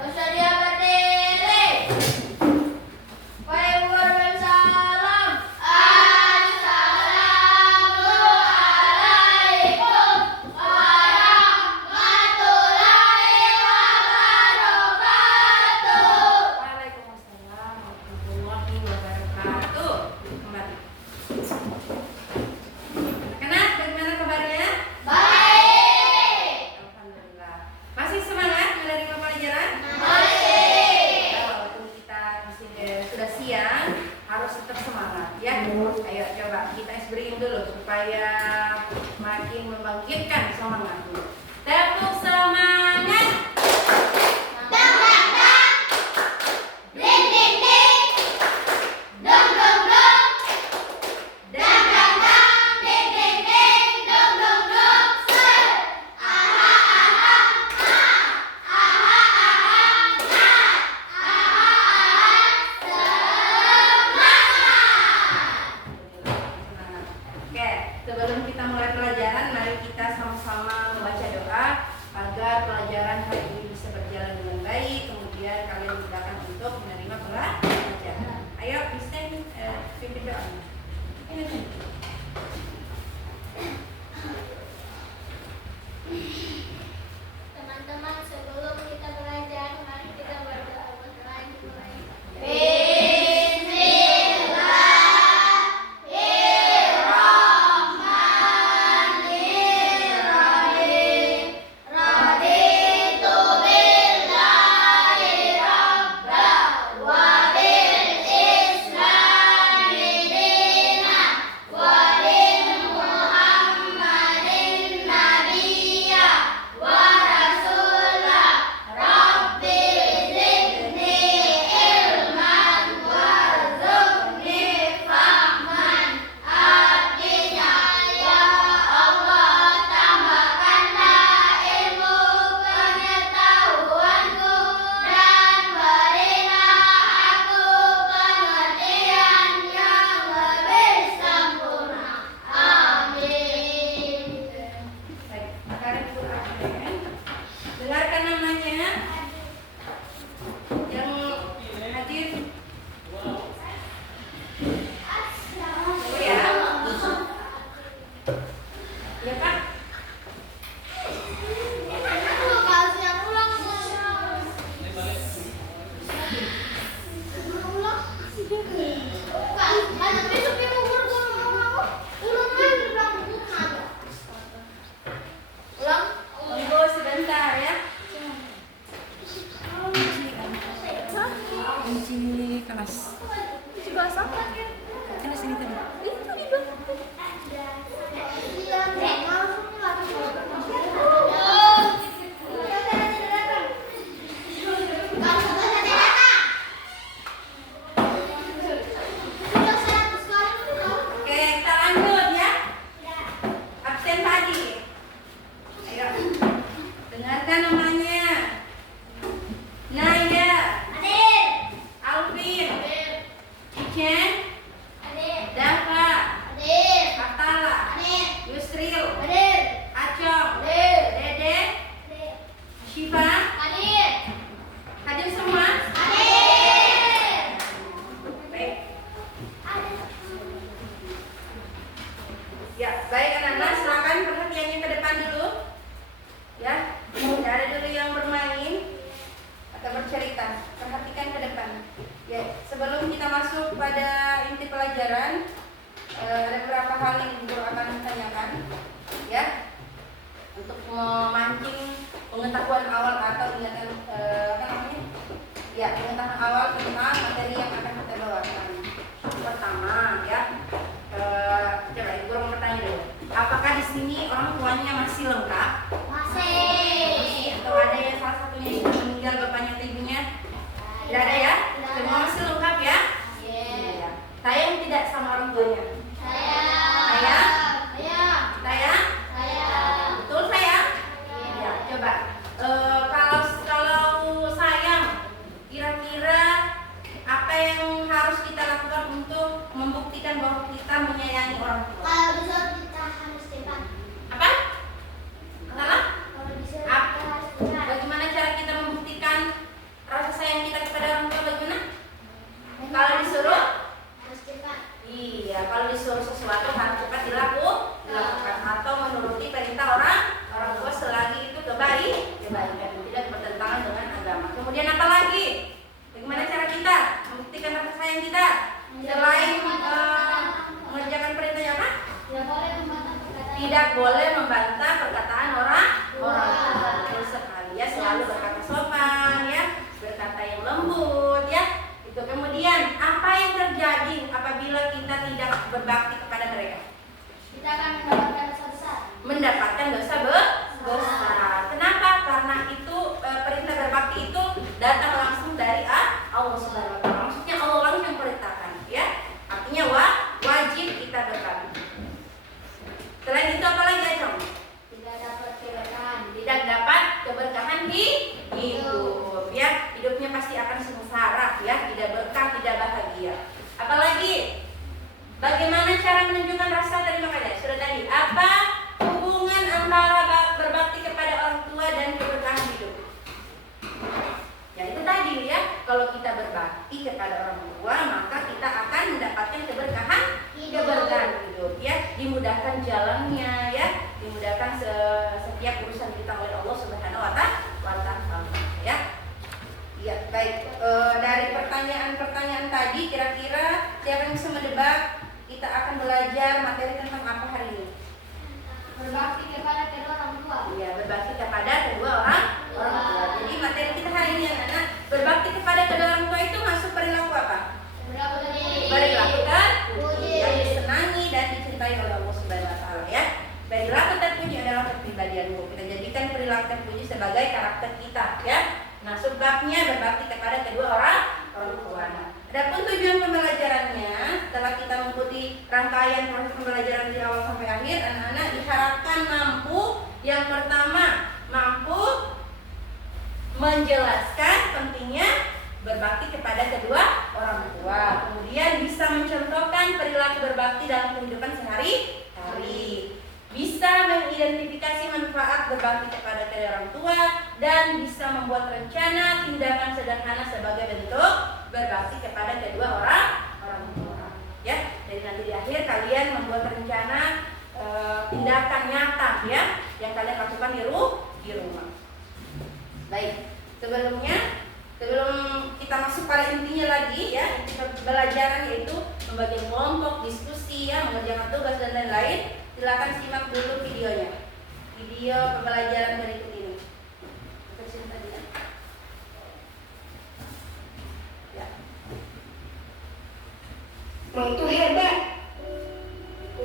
Kalau sayang, kira-kira datang langsung dari Allah Subhanahu wa taala. Maksudnya Allah langsung yang perintahkan, ya. Artinya wajib kita berbakti. Selain itu apa lagi, Acong? Tidak dapat keberkahan. Tidak dapat keberkahan hidup, ya. Hidupnya pasti akan sengsara, ya. Tidak berkah, tidak bahagia. Apalagi bagaimana cara menunjukkan rasa terima kasih? Sudah tadi. Apa hubungan antara berbakti kepada orang tua dan keberkahan hidup? Ya itu tadi, ya. Kalau kita berbakti kepada orang tua, maka kita akan mendapatkan keberkahan hidup, ya. Dimudahkan jalannya, ya. Dimudahkan setiap urusan kita oleh Allah Subhanahu wa taala, ya. Ya, baik. Dari pertanyaan-pertanyaan tadi, kira-kira siapa yang bisa menebak kita akan belajar materi tentang apa hari ini? Berbakti kepada kedua orang tua. Iya, berbakti kepada kedua orang tua. Jadi materi kita hari ini, anak-anak, berbakti kepada kedua orang tua itu masuk perilaku apa? Perilaku terpuji, yang disenangi dan dicintai oleh Allah Subhanahu wa taala, ya. Perilaku terpuji adalah kepribadianmu. Kita jadikan perilaku terpuji sebagai karakter kita, ya. Nah, sebabnya berbakti kepada kedua orang tua. Adapun tujuan pembelajarannya, setelah kita mengikuti rangkaian proses pembelajaran dari awal sampai akhir, anak-anak diharapkan mampu, yang pertama, mampu menjelaskan pentingnya berbakti kepada kedua orang tua. Kemudian bisa mencontohkan perilaku berbakti dalam kehidupan sehari-hari. Bisa mengidentifikasi manfaat berbakti kepada kedua orang tua dan bisa membuat rencana tindakan sederhana sebagai bentuk berbakti kepada kedua orang tua. Ya, jadi nanti di akhir kalian membuat rencana tindakan nyata, ya, yang kalian lakukan di rumah. Baik, sebelum kita masuk pada intinya lagi, ya, inti pembelajaran yaitu membagi kelompok, diskusi, ya, mengerjakan tugas dan lain-lain. Silakan simak dulu videonya. Video pembelajaran berikut ini. Versi tadi, ya. Ya. Ma itu hebat.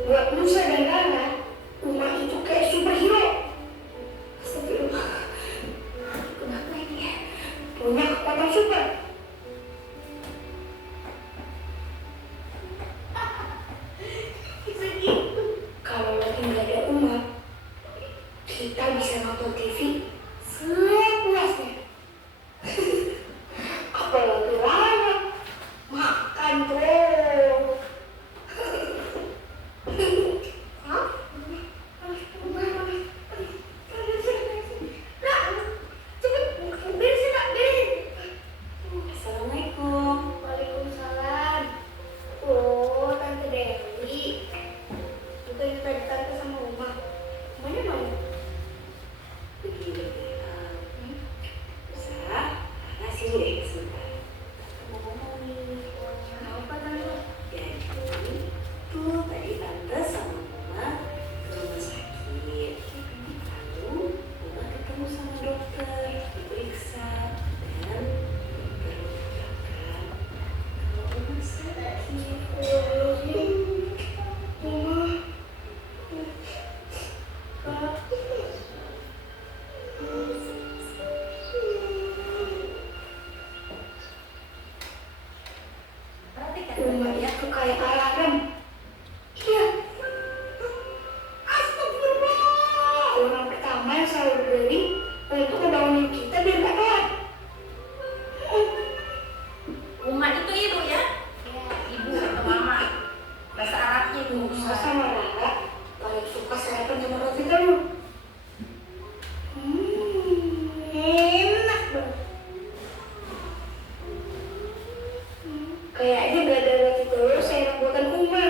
Buat Nusa dan Nana, Uma itu kayak superhero. Astagfirullah. Kenapa ini ya? Punya kekuatan super. Kalau lagi nggak ada Uma, kita bisa nonton TV sepuasnya. Apalagi lama makan terus. Assalamualaikum. Waalaikumsalam. Oh, Tante Dewi. Bukannya tadi Tante sama Uma. Umanya mana? Begini, bisa ngasih dulu deh sebentar. Mau ngomong nih. Apa Tante? Jadi, tuh tadi Tante sama Uma ke rumah sakit. Lalu Uma ketemu sama dokter, diperiksa, dan dokter mengatakan kalau Uma sakit. Uma, Perhatikan, Uma ya. itu kayak alarm. Iya. Astagfirullah. Orang pertama yang selalu berdiri untuk ngebangunin kita biar gak telat. Uma itu ibu, ya. Ibu atau mama. Bahasa Arabnya itu Musa sama Rara paling suka sarapan sama roti telur. Enak banget. Kayaknya gak ada roti telur saya enak buatan Uma.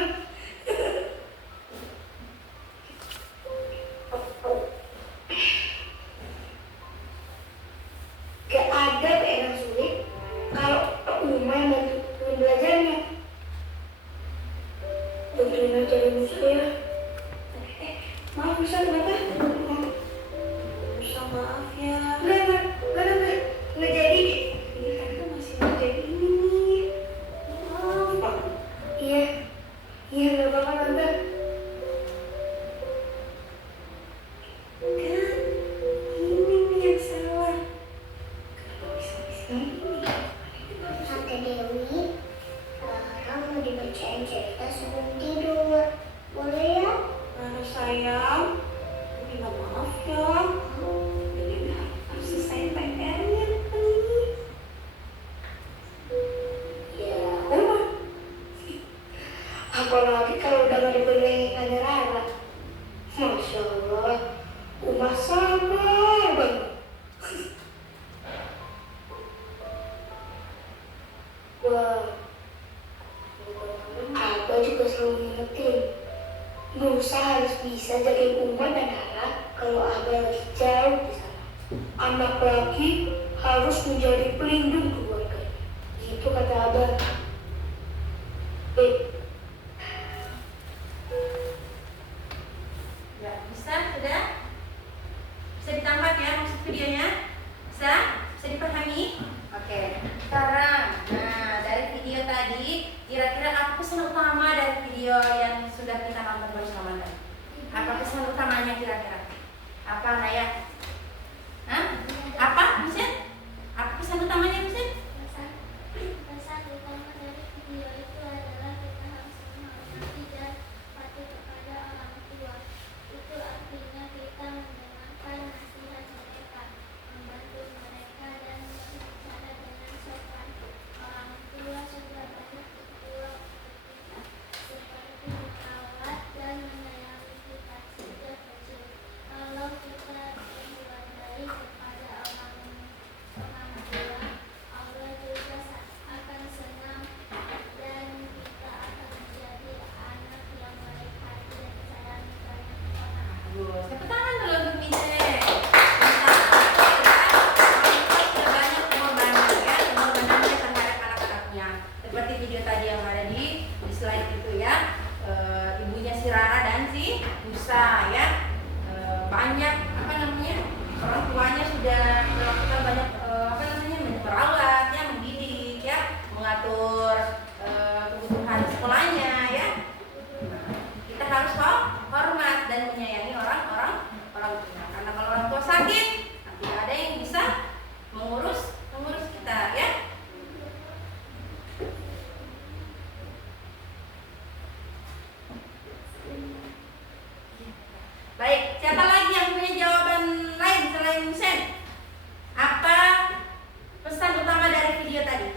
Gak ada yang sulit kalau Uma yang bantuin belajarnya. Bantuin ajarin Musa ya. Maaf Musa, kenapa? Musa maaf ya. Nggak jadi. Ini Tante masih ngerjain ini nih. Tante Dewi, kamu mau dibacain cerita sebelum tidur. Boleh ya? Mana sayang? Minta maaf ya. Jadi harus selesai PR-nya nih. Ya, apalagi kalau udah gak dipegang ada Rara. Masya Allah, Uma sabar banget. Wah, Abah juga selalu ngingetin, Nusa harus bisa jagain Uma dan Rara kalau Abah lagi jauh di sana. Anak laki harus menjadi pelindung keluarga. Gitu kata Abah. Ya, bisa, sudah? Bisa ditambah ya maksud videonya? Bisa? Bisa dipahami? Oke, sekarang, nah dari video tadi, kira-kira apa pesan utama dari video yang sudah kita nonton bersama tadi? Apa pesan utamanya kira-kira? Apa Naya? Hah? Apa, Misin? Apa pesan utamanya, Misin? Pesan utama dari video itu adalah kita harus menghormati dan patuh kepada orang tua. Itu artinya kita mendengarkan nasihat mereka, membantu mereka dan berbicara dengan sopan. Orang tua sudah banyak berbuat untuk kita, seperti merawat dan menyayangi kita sejak kecil. Kalau kita berbuat baik kepada orang tua, Allah juga akan senang dan kita akan menjadi anak yang baik hati dan sayangi banyak orang. Bagus. Tepuk tangan dulu untuk Misin. Sudah banyak pengorbanan ya, pengorbanannya terhadap anak-anaknya. Seperti video tadi yang ada di slide itu ya, ibunya si Rara dan si Nusa ya, banyak apa namanya orang tuanya sudah melakukan banyak apa namanya merawat ya, mendidik ya, mengatur kebutuhan sekolahnya ya. Kita harus hormat dan menyayangi orang tua. Karena kalau orang tua sakit, tidak ada yang bisa mengurus kita ya. Baik, siapa lagi yang punya jawaban lain selain Misin? Apa pesan utama dari video tadi?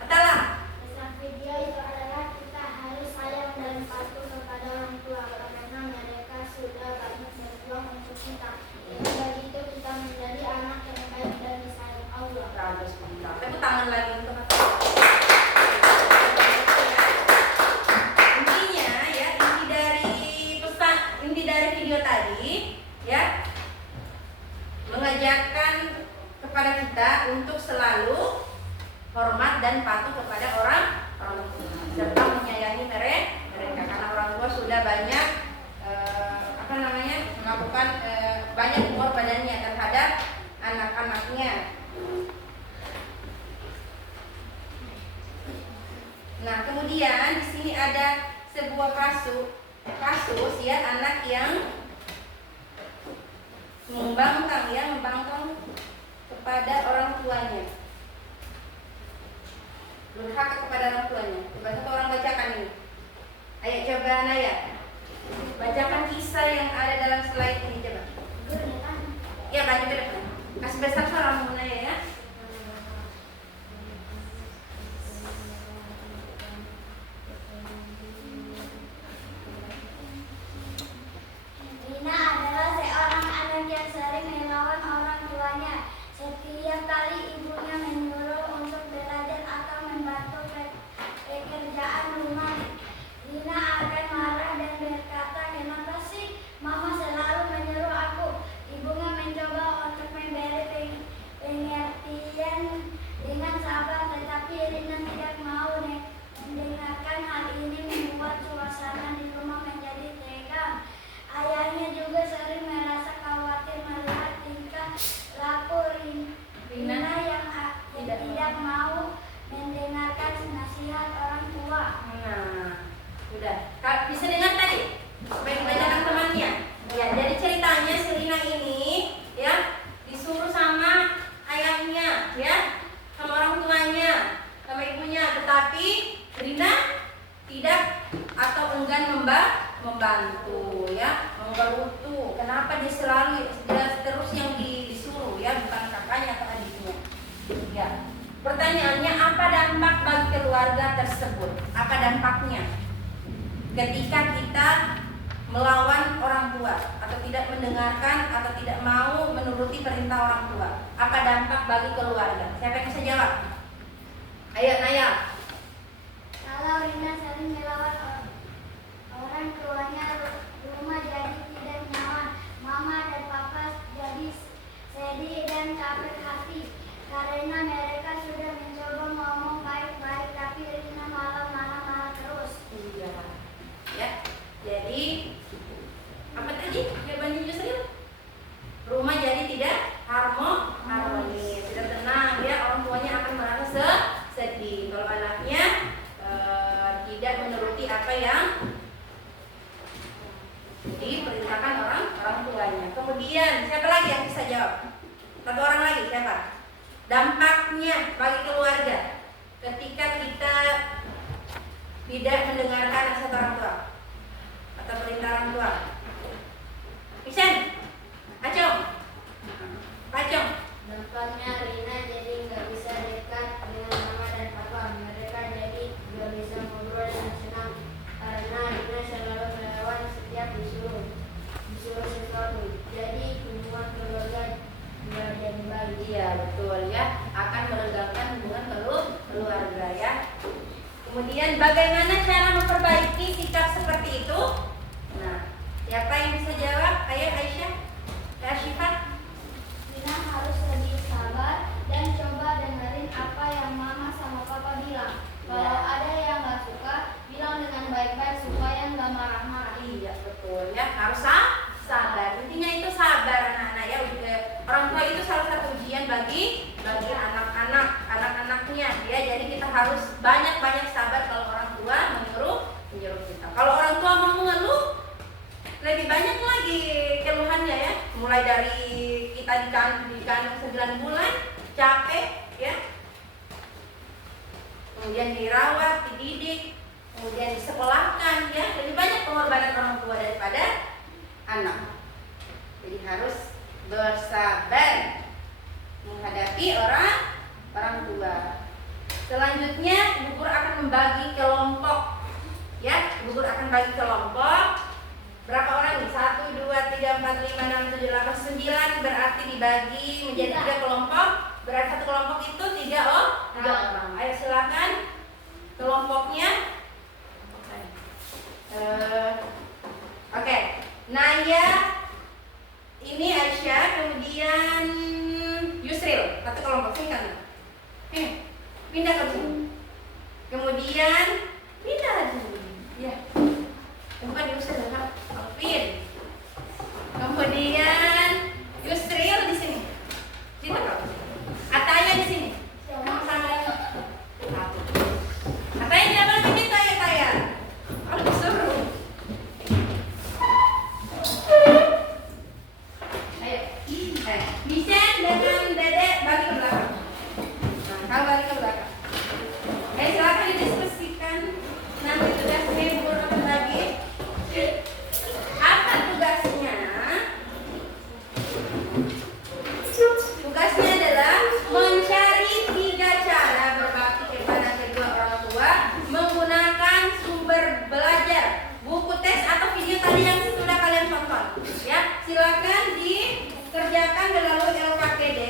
Katalah. Pesan video itu adalah kita harus sayang dan patuh kepada orang tua karena mereka sudah banyak berjuang untuk kita. Dengan begitu kita menjadi anak yang baik dan disayang Allah. Bagus, mantap. Tepuk tangan lagi untuk kakak. Intinya ya, inti dari video tadi ya, mengajarkan kepada kita untuk selalu hormat dan patuh kepada orang tua serta menyayangi mereka karena orang tua sudah banyak melakukan banyak pengorbanannya terhadap anak-anaknya. Nah, kemudian di sini ada sebuah kasus ya, anak yang membangkang kepada orang tuanya, durhaka kepada orang tuanya. Coba satu orang bacakan ini. Ayo coba Naya, bacakan kisah yang ada dalam slide ini coba. Ya, baca ke depan. Kasih besar suara Naya ya. Rina adalah seorang anak yang sering melawan orang tuanya. Setiap kali ibunya menyuruh untuk belajar atau membantu pekerjaan rumah, Rina akan marah dan berkata, "Kenapa Pertanyaannya, apa dampak bagi keluarga tersebut? Apa dampaknya ketika kita melawan orang tua atau tidak mendengarkan atau tidak mau menuruti perintah orang tua? Apa dampak bagi keluarga? Siapa yang bisa jawab? Ayo Naya. Kalau Rina sering melawan orang tuanya, rumah jadi tidak nyaman. Mama dan papa jadi sedih dan capek hati karena mereka sudah mencoba ngomong baik-baik, tapi Rina malah marah-marah terus. Iya. Ya. Jadi apa tadi jawabannya Yusril? Rumah jadi tidak harmonis, tidak tenang. Ya, orang tuanya akan merasa sedih kalau anaknya tidak menuruti apa yang diperintahkan orang tuanya. Kemudian siapa lagi yang bisa jawab? Satu orang lagi, siapa? Dampaknya bagi keluarga ketika kita tidak mendengarkan nasihat orang tua atau perintah orang tua. Isen, Acong, Pacong. Dampaknya Rina jadi nggak bisa dekat dengan mama dan papa. Mereka jadi nggak bisa ngobrol dengan senang karena Rina selalu melawan setiap disuruh sesuatu. Jadi hubungan keluarga nggak jadi baik. Iya betul ya, akan meregangkan hubungan keluarga ya. Kemudian bagaimana cara memperbaiki sikap seperti itu? Nah, siapa yang bisa jawab? Ayo Aisyah, ya Syifa. Rina harus lebih sabar dan coba dengerin apa yang mama sama papa bilang. Kalau ada yang nggak suka, bilang dengan baik-baik supaya nggak marah-marah. Iya betul ya, harus sabar. Intinya itu sabar anak-anak ya. Orang tua itu salah satu ujian bagi anak-anaknya ya. Jadi kita harus banyak-banyak sabar kalau orang tua menyuruh kita. Kalau orang tua mau mengeluh, lebih banyak lagi keluhannya ya. Mulai dari kita dikandung 9 bulan, capek ya. Kemudian dirawat, dididik, kemudian disekolahkan ya. Lebih banyak pengorbanan orang tua daripada anak. Jadi harus bersabar menghadapi orang tua. Selanjutnya Ibu Guru akan membagi kelompok ya. Ibu Guru akan bagi kelompok. Berapa orang nih? 1, 2, 3, 4, 5, 6, 7, 8, 9. Berarti dibagi menjadi 3 kelompok. Berarti satu kelompok itu 3 orang. Ayo silakan kelompoknya. Oke. Naya, ini Aisyah, kemudian Yusril, satu kelompok sini kan? Pindah ke sini. Kemudian pindah lagi. Ya. Bukan Yusril, kan? Alvin. Kemudian Yusril di sini. Sini kok. Ataya di sini. Sama-sama. Ataya tidak boleh begitu ya, Ataya. Kalau disuruh. Ayo. Misen dengan Dede bagi ke belakang. Nah, kau balik ke belakang. Silakan didiskusikan. Nanti tugasnya Ibu Guru akan bagi. Apa tugasnya? Tugasnya adalah mencari 3 cara berbakti kepada kedua orang tua menggunakan sumber belajar, buku tes atau video tadi yang sudah kalian tonton. Ya, silakan dikerjakan melalui LKPD.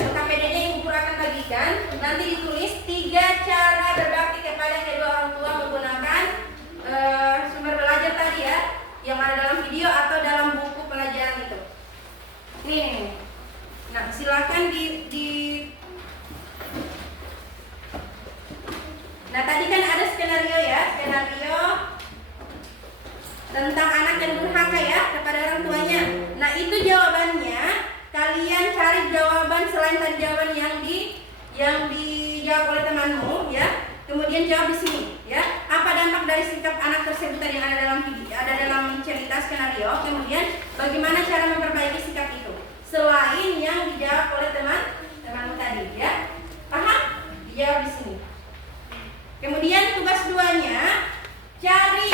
LKPD-nya Ibu Guru akan bagikan. Nanti ditulis 3 cara berbakti kepada kedua orang tua menggunakan sumber belajar tadi ya, yang ada dalam video atau dalam buku pelajaran itu. Nih. Nah, silakan Nah, tadi kan ada skenario ya, skenario tentang anak yang durhaka ya kepada orang tuanya. Nah, itu jawabannya. Kalian cari jawaban selain tadi jawaban yang dijawab oleh temanmu ya. Kemudian jawab di sini ya. Apa dampak dari sikap anak tersebut tadi yang ada dalam cerita skenario? Kemudian bagaimana cara memperbaiki sikap itu? Selain yang dijawab oleh temanmu tadi ya. Paham? Dijawab di sini. Kemudian tugas 2-nya cari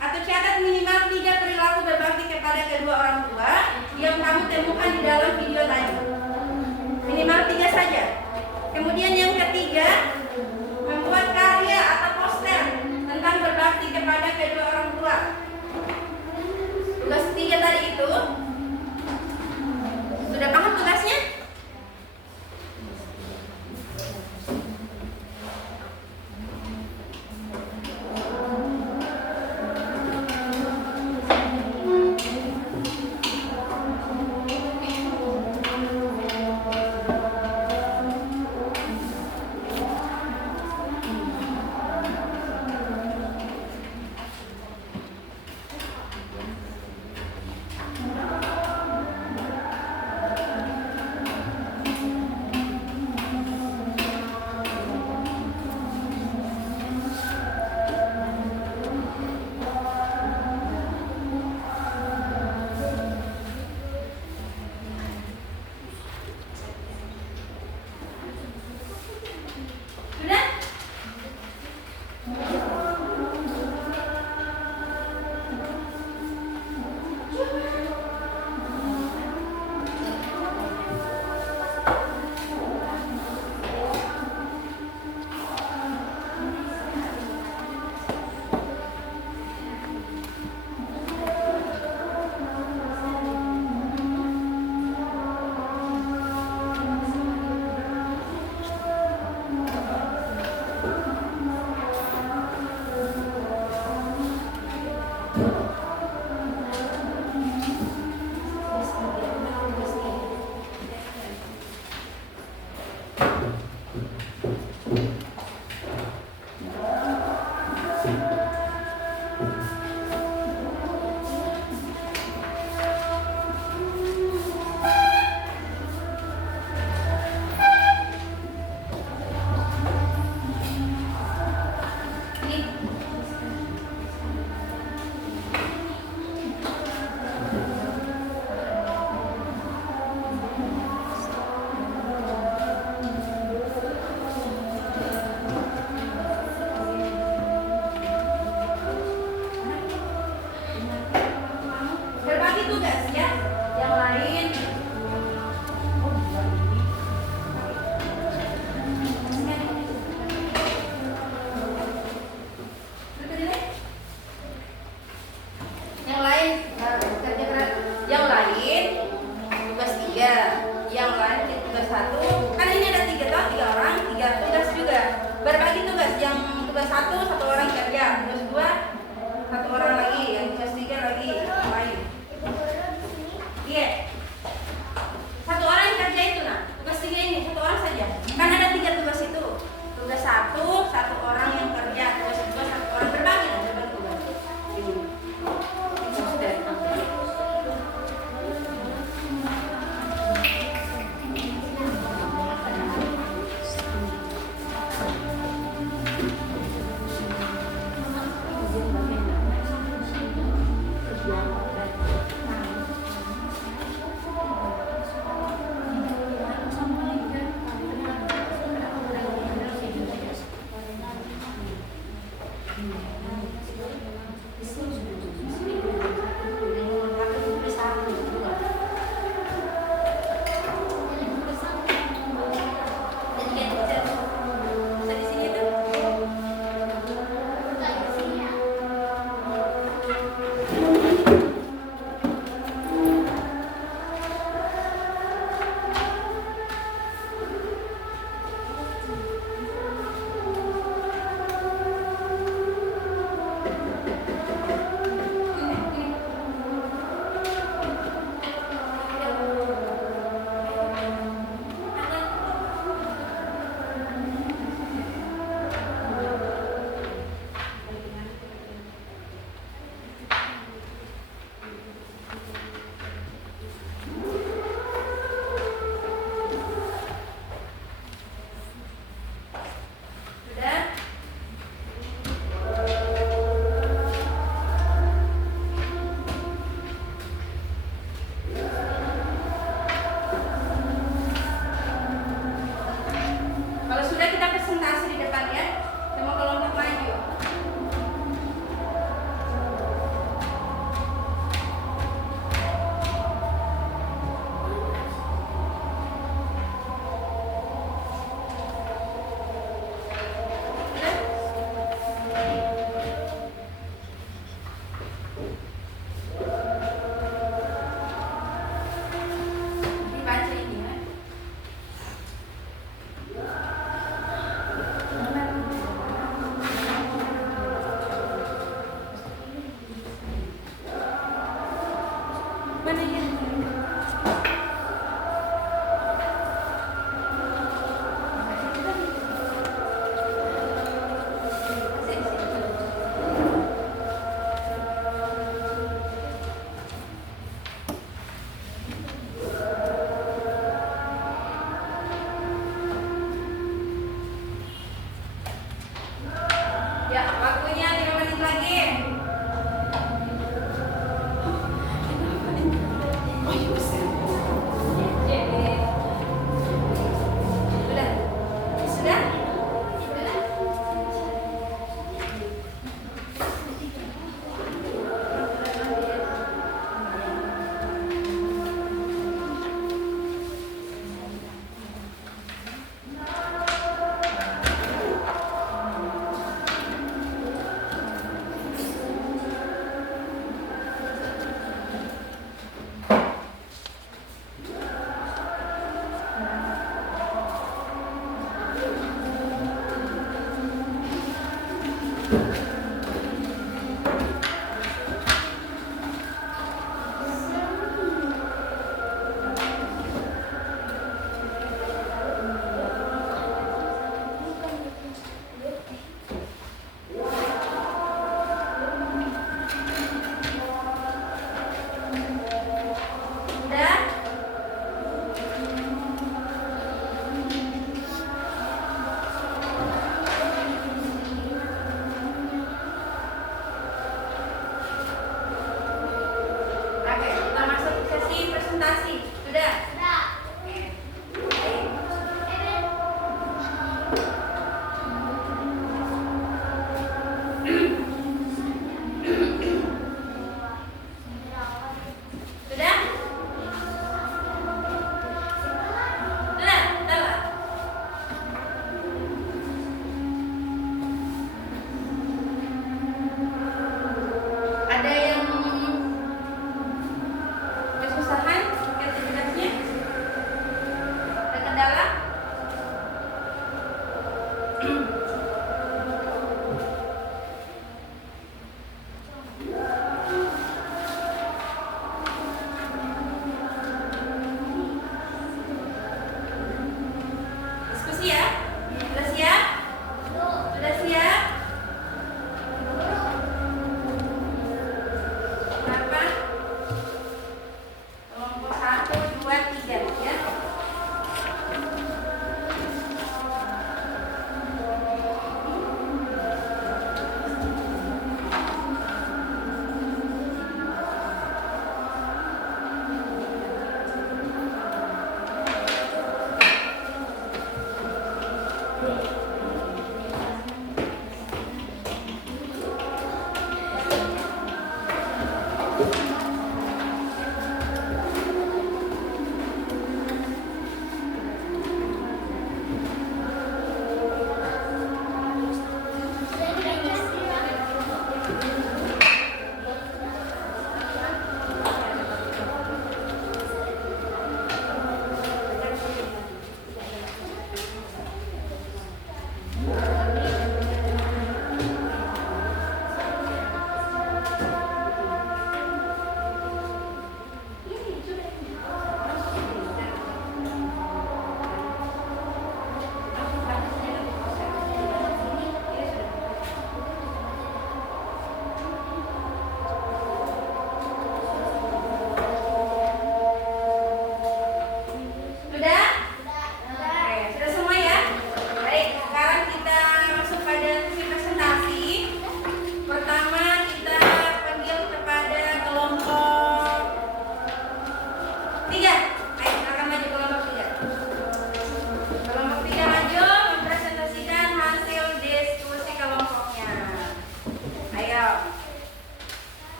atau catat minimal 3 perilaku berbakti kepada kedua orang tua yang kamu temukan di dalam video tadi. Minimal 3 saja. Kemudian Kemudian yang ketiga, membuat karya atau poster tentang berbakti kepada kedua orang tua. Tugas 3 tadi itu sudah paham tugasnya? Sudah?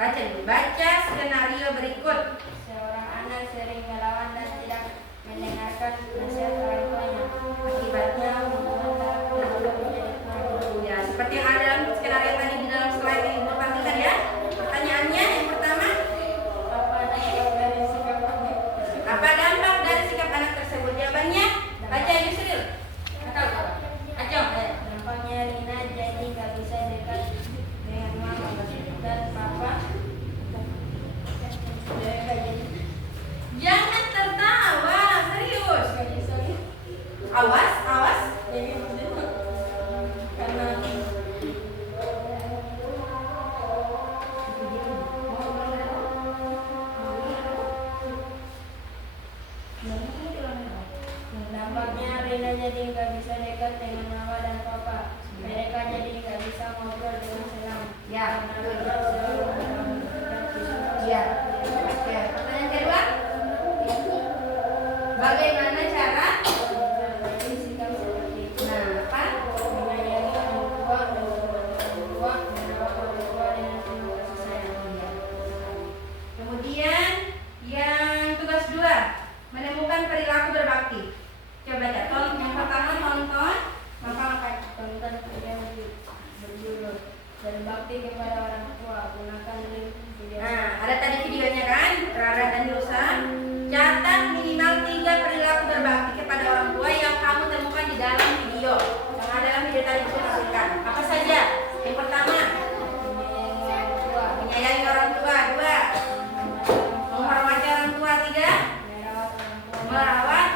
Baca dulu. Baca skenario berikut. Seorang anak sering melawan dan tidak mendengarkan nasihat orang tuanya. Akibatnya membuat dia menjadi kurang. Ya, seperti yang ada dalam skenario tadi di dalam slide yang Ibu tampilkan ya. Pertanyaannya yang pertama, apa dampak dari sikap anak tersebut? Jawabannya baca Yusril. Atau Acong. Dampaknya Rina jadi gak bisa dekat dengan mama dan papa. Jangan tertawa, serius. Awas, awas. Karena Berbakti kepada orang tua, gunakan link video. Nah, ada tadi videonya kan, Rara dan Yusa. Catat minimal 3 perilaku berbakti kepada orang tua yang kamu temukan di dalam video. Yang ada dalam video tadi saya tampilkan. Apa saja? Yang pertama, menyayangi orang tua. 2, menghormati orang tua. 3, merawat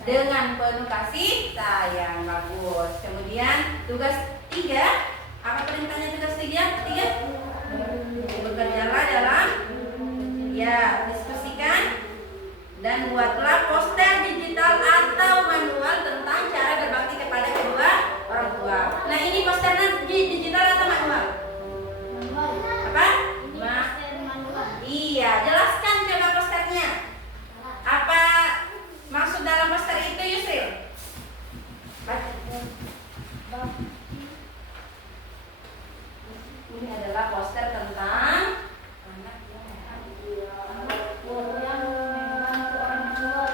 dengan penuh kasih sayang. Bagus. Kemudian tugas 3, apa perintahnya tugas 3? Bekerjalah dalam diskusikan dan buatlah poster digital atau manual tentang cara berbakti kepada kedua orang tua. Nah, ini posternya digital atau manual? Apa? Iya, jelaskan coba posternya. Apa maksud dalam poster itu, Yusril? Ini adalah poster tentang anak yang membantu orang tua,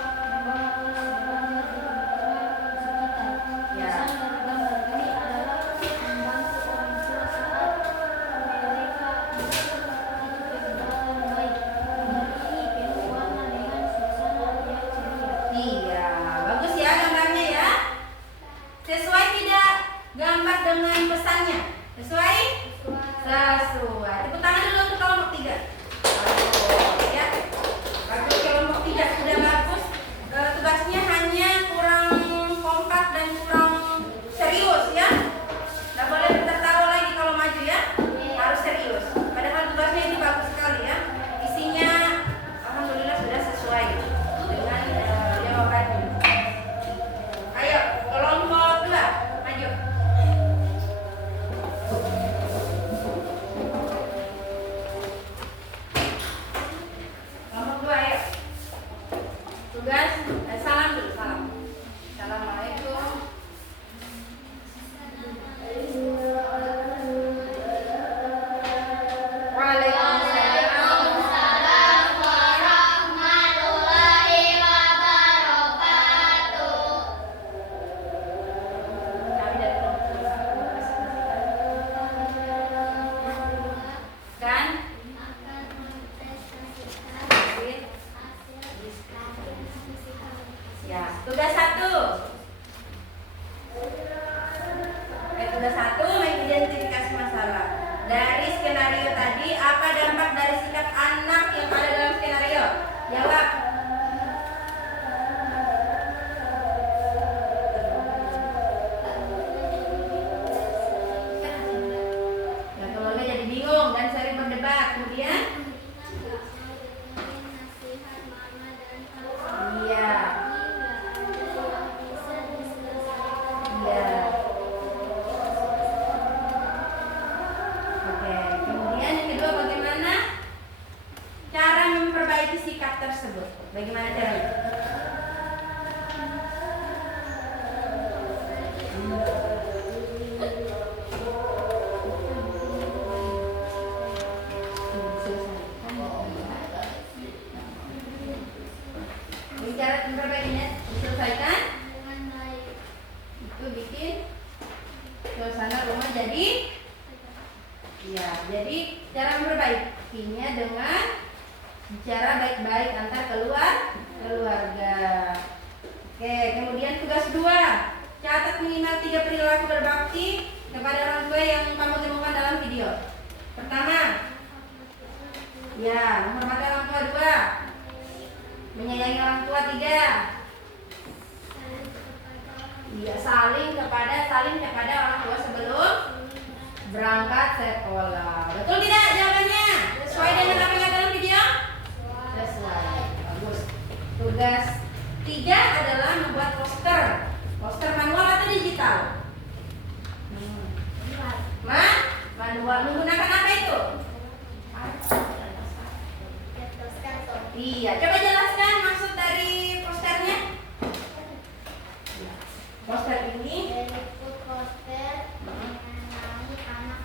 ya. Pesan dari gambar ini adalah membantu orang tua saat mereka hidup kehidupan baik. Gambar ini penuh warna dengan suasana yang ceria. Iya, bagus ya gambarnya ya. Sesuai tidak gambar dengan pesannya? Sesuai? Sesuai. Tepuk tangan dulu untuk kelompok 3. Bagus ya. Bagus kelompok 3 sudah bagus. Tugasnya hanya kurang kompak dan kurang serius ya. Tidak boleh tertawa lagi kalau maju ya. Harus serius. Padahal tugasnya ini bagus sekali ya. Isinya alhamdulillah sudah sesuai dengan jawabannya. Ayo kelompok 2 maju. Kelompok 2 ayo. Tugas salam dulu, salam. Assalamualaikum. Waalaikumsalam. Kami dari kelompok 2 kan? akan mempresentasikan Wait. hasil diskusi. Ya, tugas 1. Tugas 1 mengidentifikasi masalah. Dari skenario tadi, apa dampak dari sikap anak yang ada dalam skenario? Jawab. Ya, kalau enggak jadi bingung dan sering berdebat. Kemudian, Nasihat mama dan papa. iya, Bisa diselesaikan. iya. Oke, kemudian yang kedua bagaimana cara memperbaiki sikap tersebut? Bagaimana caranya? Ini cara memperbaikinya diselesaikan Dengan baik. itu bikin suasana rumah jadi ya, jadi cara memperbaikinya dengan bicara baik-baik antar keluarga. Oke, kemudian tugas 2, catat minimal 3 perilaku berbakti kepada orang tua yang kamu temukan dalam video. Pertama, ya, menghormati orang tua. 2, menyayangi orang tua. 3, iya, saling kepada orang tua sebelum berangkat sekolah. Betul tidak jawabannya? Sesuai dengan apa yang ada dalam video? Sesuai. Bagus. Tugas 3 adalah membuat poster. Poster manual atau digital? Manual. Menggunakan apa itu? Iya, coba jelaskan maksud dari posternya. Poster ini Berikut poster mengenai anak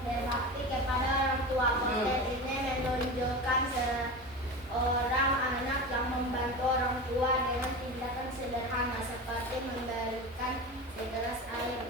berbakti kepada orang tua. Poster ini menunjukkan seorang anak yang membantu orang tua dengan tindakan sederhana seperti memberikan segelas air,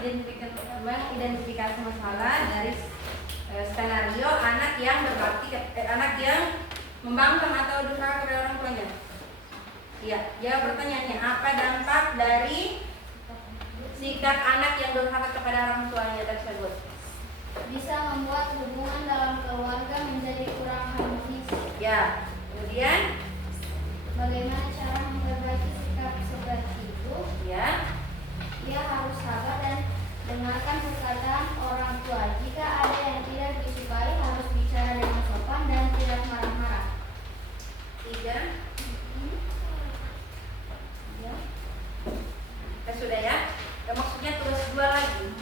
mengidentifikasi masalah dari skenario anak yang berbakti, anak yang membangkang atau durhaka kepada orang tuanya. Iya, jawab pertanyaannya, apa dampak dari sikap anak yang durhaka kepada orang tuanya tersebut? Bisa membuat hubungan dalam keluarga menjadi kurang harmonis. Ya, kemudian Bagaimana cara memperbaiki sikap seperti itu? ya, Ia harus sabar dan dengarkan perkataan orang tua. Jika ada yang tidak disukai, harus bicara dengan sopan dan tidak marah-marah. 3. Ya. Sudah ya. Maksudnya tulis 2 lagi.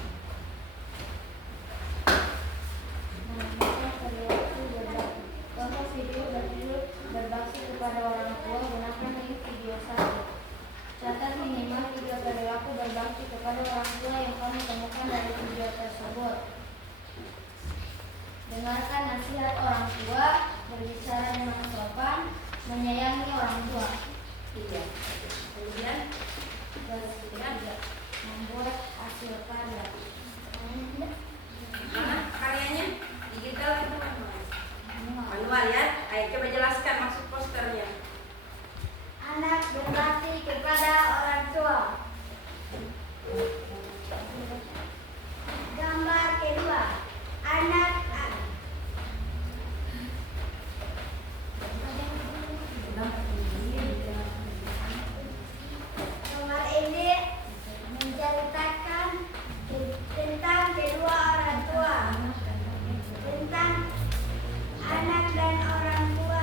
Menemukan perilaku berbakti. Contoh video berjudul berbakti kepada orang tua, gunakan link video 1. Catat minimal 3 perilaku berbakti kepada orang tua yang kamu temukan dari video tersebut. Dengarkan nasihat orang tua, berbicara dengan sopan, menyayangi orang tua. 3. Kemudian Ketiga, membuat hasil karya. mana karyanya? Digital itu manual ya. Ayo coba jelaskan maksud posternya. Anak berbakti kepada orang tua. Gambar kedua, anak gambar ini menceritakan tentang kedua orang tua, tentang anak dan orang tua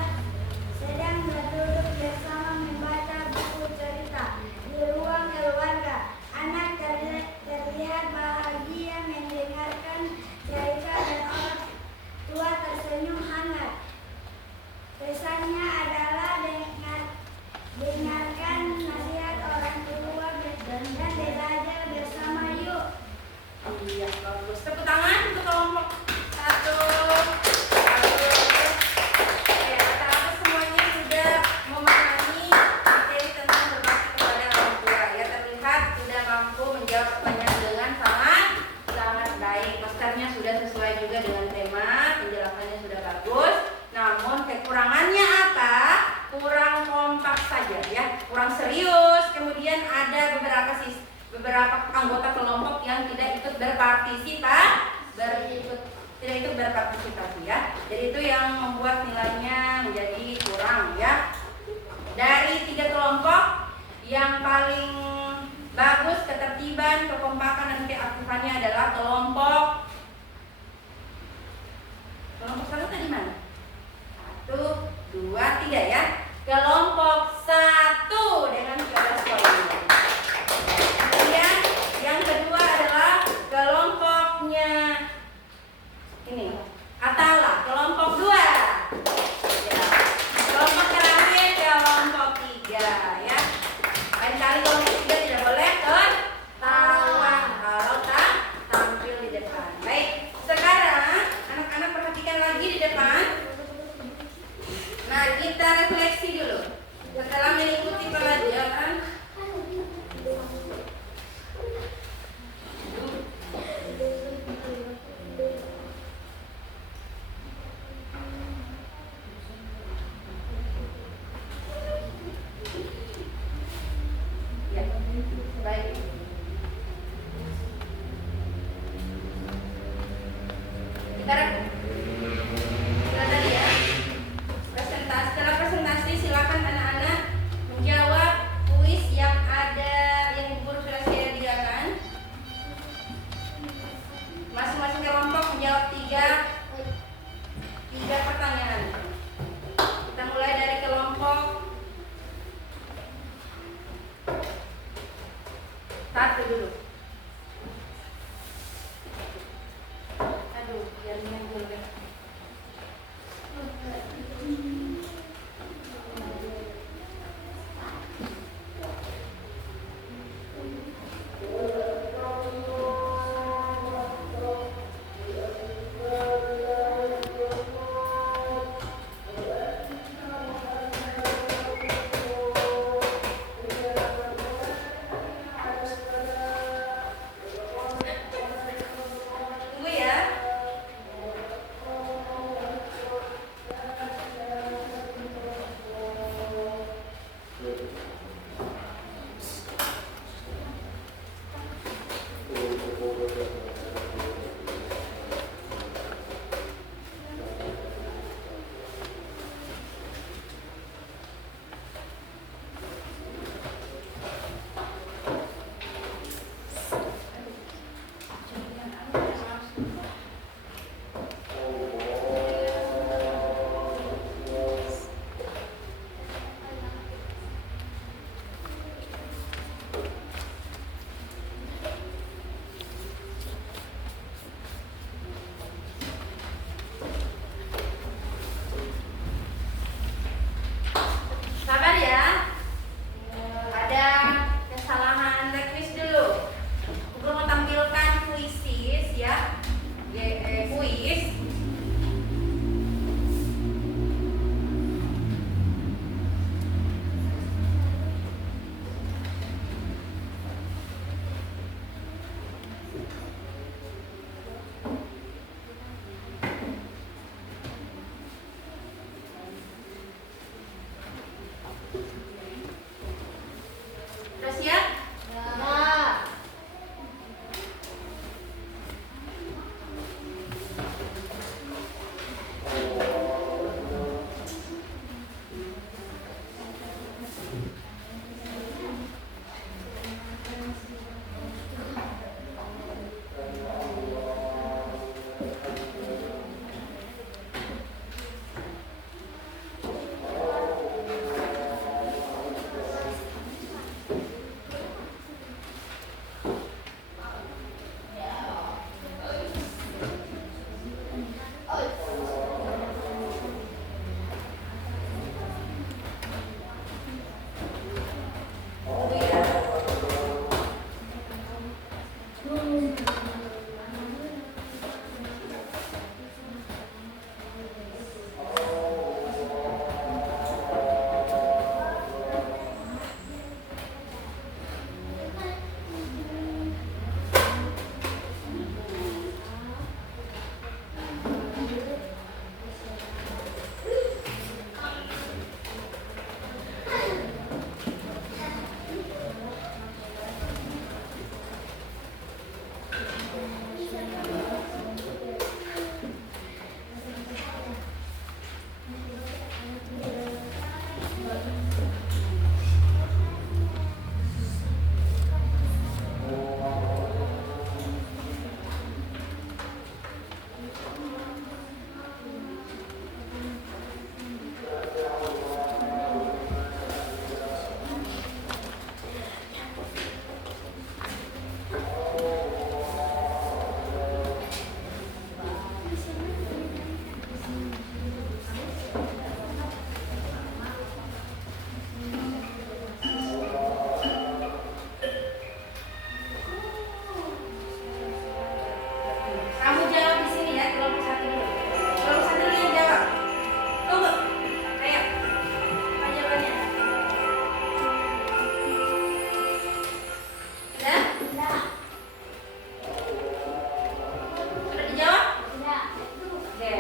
sedang berduduk bersama membaca buku cerita di ruang keluarga. Anak terlihat bahagia mendengarkan cerita dan orang tua tersenyum hangat. Pesannya adalah dengarkan nasihat orang tua dan belajar bersama yuk. Iya, bagus. Tepuk tangan untuk kelompok 1. Ya, rata-rata semuanya sudah memahami materi tentang berbakti kepada orang tua. Ya, terlihat sudah mampu menjawab pertanyaan dengan sangat baik. Posternya sudah sesuai juga dengan tema, penjelasannya sudah bagus. Namun kekurangannya apa? Kurang kompak saja ya, kurang serius. Kemudian ada beberapa anggota kelompok yang tidak ikut berpartisipasi ya. Jadi itu yang membuat nilainya menjadi kurang ya. Dari 3 kelompok yang paling bagus ketertiban, kekompakan dan keaktifannya adalah kelompok 1 tadi mana? 1, 2, 3 ya. Kelompok 1 dengan 13 poin. Kemudian yang kedua adalah kelompoknya ini Atala, kelompok 2 ya. Kelompok terakhir kelompok 3 ya. Lain kali kelompok 3 tidak boleh tertawa kalau tampil di depan. Baik, sekarang anak-anak perhatikan lagi di depan. Nah, kita refleksi dulu setelah mengikuti pelajaran. Ya, baik. Kita tadi ya. Setelah presentasi silakan anak-anak menjawab kuis yang ada yang guru sudah sediakan. Masing-masing kelompok menjawab 3 pertanyaan. Kita mulai dari kelompok 1 dulu. Aduh, biar dulu deh. Udah siap? Ya. Tunggu ya. Kamu jawab di sini ya, kelompok satu dulu. Kelompok satu dulu yang jawab. Tunggu. Ayo. Apa jawabannya? Sudah? Sudah dijawab? Oke.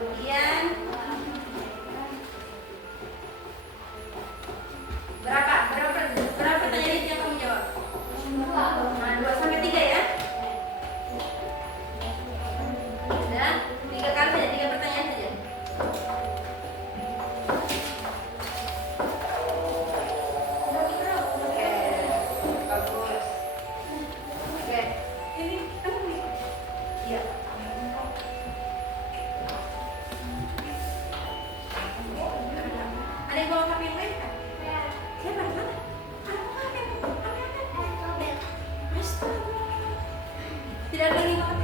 Kemudian berapa pertanyaan yang kamu jawab? Nah, 2 sampai 3 ya. Sudah, 3 kali saja, 3 pertanyaan saja. Oke, bagus. Oke, ini kamu. Iya. Ada yang bawa HP yang lain kan? Siapa? Mana? Astaga. Tidak ada lagi HP.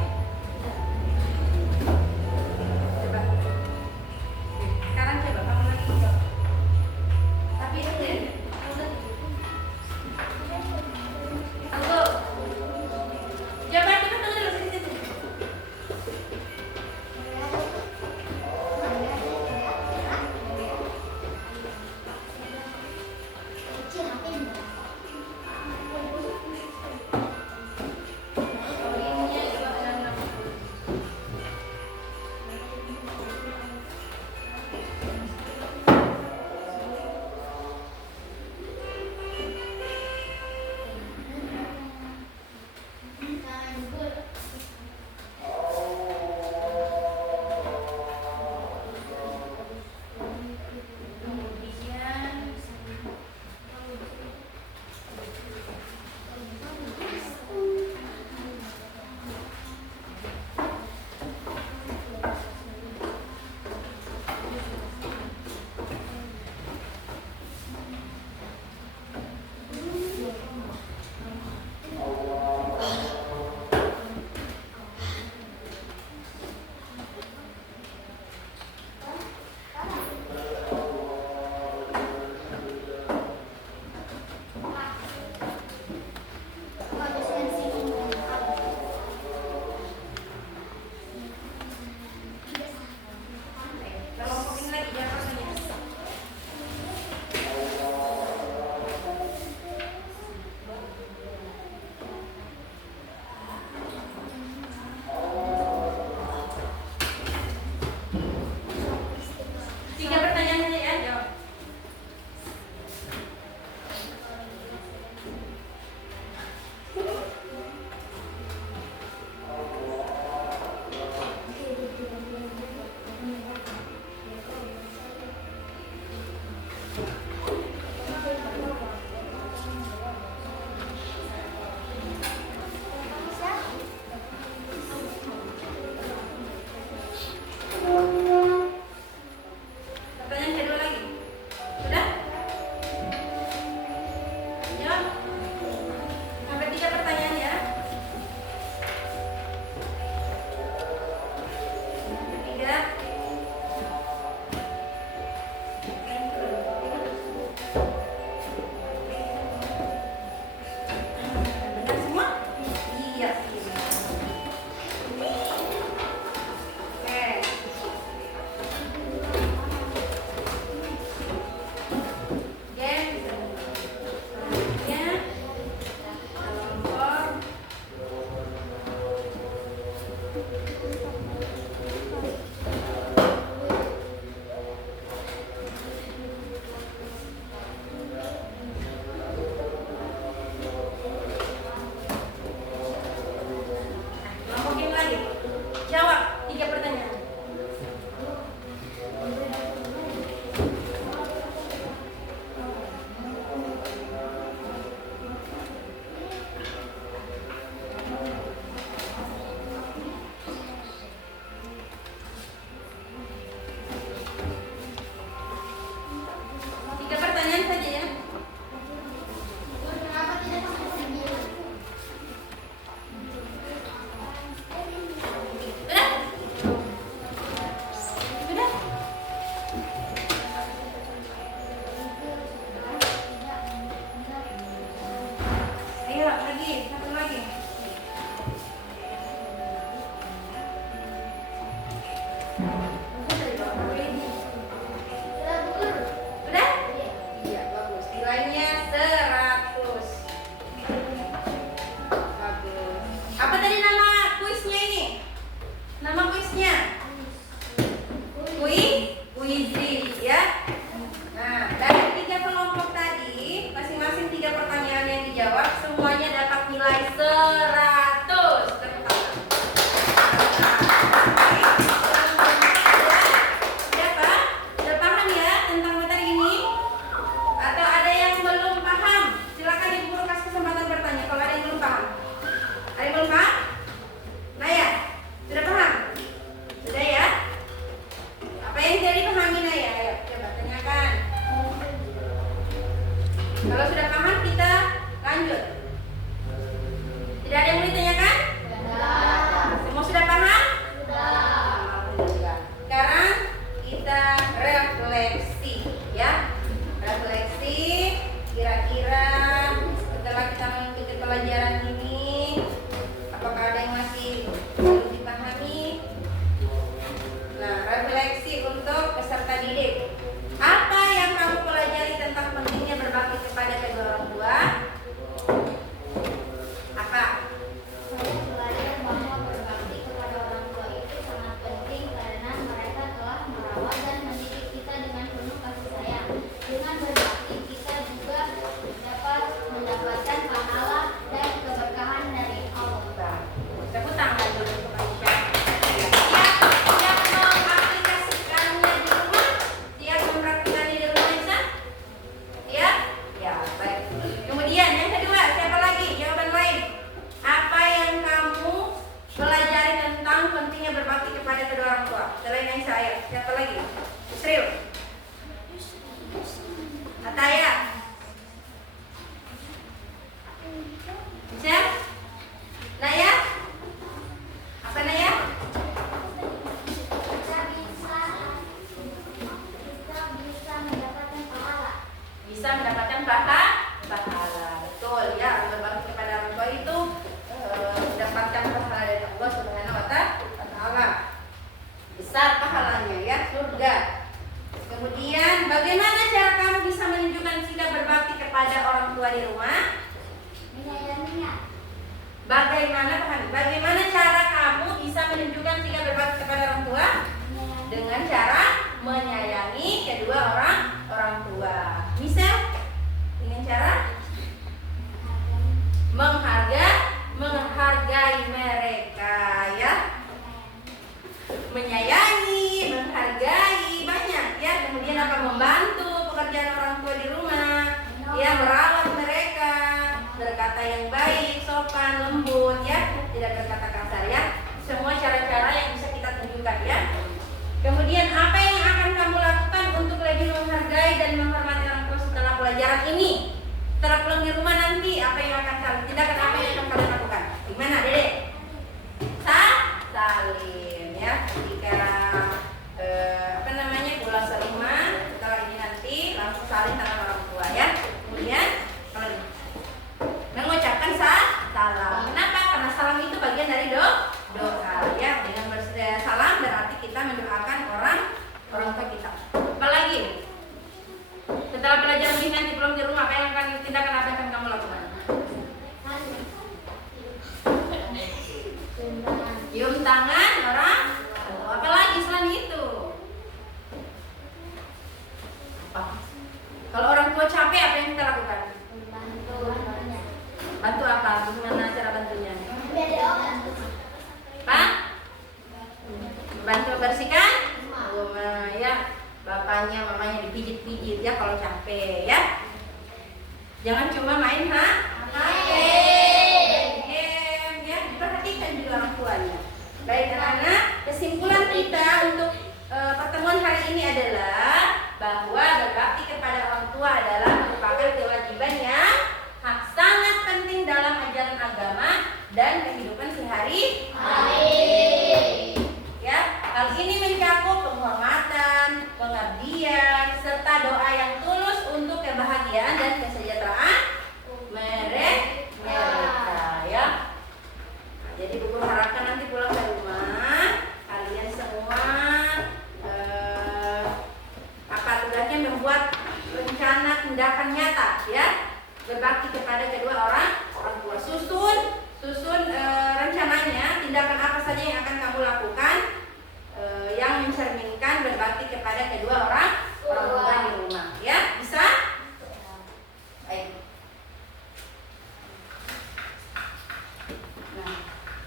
Coba. Sekarang coba kamu lagi coba. Tapi itu deh. Tunggu. Coba tunggu dulu di situ. Poinnya juga ada satu lagi. Udah? Iya, bagus. Nilainya 100. Bagus. Apa tadi nama kuisnya ini? Nama kuisnya? Kuisis ya. Nah, dari 3 kelompok tadi, masing-masing 3 pertanyaan yang dijawab, semuanya dapat nilai 100. Tepuk tangan. Siapa? Sudah paham ya tentang materi ini? Atau ada yang belum paham? Silakan Ibu Guru kasih kesempatan bertanya kalau ada yang belum paham. Ada yang belum paham? Naya, sudah paham? Sudah ya? Apa yang tidak dipahami Naya? Ayo, coba tanyakan. Kalau sudah paham kita lanjut. Tidak ada yang mau ditanyakan? Semua sudah paham? Alhamdulillah. Sekarang kita refleksi ya. Refleksi kira-kira setelah kita mengikuti pelajaran ini apakah ada yang masih belum dipahami? Nah, refleksi untuk peserta didik. Apa yang kamu pelajari tentang pentingnya berbakti kepada kedua orang tua? Apa? Saya belajar bahwa berbakti kepada orang tua itu sangat penting karena mereka telah merawat dan mendidik kita dengan penuh kasih sayang. Dengan berbakti kita juga dapat mendapatkan pahala dan keberkahan dari Allah. Tepuk tangan dulu untuk Aisyah. Siap mengaplikasikannya di rumah? Siap mempraktikannya di rumah Aisyah? Ya? Ya, baik. Kemudian yang kedua, siapa lagi? Jawaban lain. Apa yang kamu pelajari tentang pentingnya berbakti kepada kedua orang tua? Selain Aisyah, ayo. Siapa lagi? Yusril. Ataya. Siap? Naya? Apa Naya? Kita bisa mendapatkan pahala. Bisa mendapatkan pahala. Betul ya, berbakti kepada orang tua itu mendapatkan pahala dari Allah Subhanahu wa Ta'ala. Besar pahalanya ya, surga. Kemudian bagaimana cara kamu bisa menunjukkan sikap berbakti kepada orang tua di rumah? Menyayanginya. Bagaimana cara kamu bisa menunjukkan sikap berbakti kepada orang tua? Dengan cara menyayangi kedua orang tua. Misal dengan cara menghargai mereka ya. Menyayangi, menghargai banyak ya. Kemudian apa? Membantu pekerjaan orang tua di rumah. Ya, merawat mereka, berkata yang baik, sopan, lembut ya, tidak berkata kasar ya. Semua cara-cara yang bisa kita tunjukkan ya. Kemudian apa yang akan kamu lakukan untuk lebih menghargai dan menghormati orang tua setelah pelajaran ini? Setelah pulang di rumah nanti apa yang akan kalian tindakan, apa yang akan kalian lakukan? Gimana Dede? Salim ya. Ketika pulang serumah setelah ini nanti langsung salim tangan orang tua ya. Kemudian mengucapkan salam. Kenapa? Karena salam itu bagian dari doa ya. Dengan salam berarti kita mendoakan orang tua kita. Apalagi setelah pelajaran ini nanti pulang di rumah apa yang akan tindakan, apa yang akan kamu lakukan? Cium tangan orang. Apalagi selain itu? Kalau orang tua capek apa yang kita lakukan? Bantu apa? Gimana cara bantunya? Pak? Bantu bersihkan rumah ya. Bapaknya, mamanya dipijit-pijit ya kalau capek ya. Jangan cuma main HP, game ya. Diperhatikan juga orang tuanya. Baik anak-anak, kesimpulan kita untuk pertemuan hari ini adalah bahwa berbakti kepada orang tua adalah merupakan kewajiban yang sangat penting dalam ajaran agama dan kehidupan sehari-hari. Ya, hal ini mencakup penghormatan, pengabdian, serta doa yang tulus untuk kebahagiaan dan kesejahteraan mereka.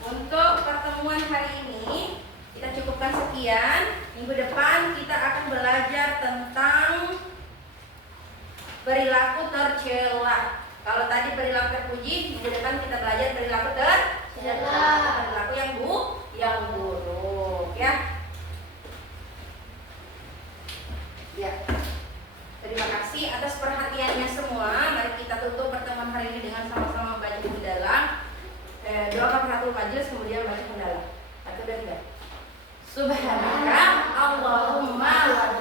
Untuk pertemuan hari ini kita cukupkan sekian. Minggu depan kita akan belajar tentang perilaku tercela. Kalau tadi perilaku terpuji, minggu depan kita belajar perilaku tercela, perilaku yang buruk, ya. Ya. Terima kasih atas perhatiannya semua. Mari kita tutup pertemuan hari ini dengan sama-sama membaca buku dalam. Doa kafaratul majelis, kemudian baca mendalam. 1, 2, 3. Subhanaka Allahumma wa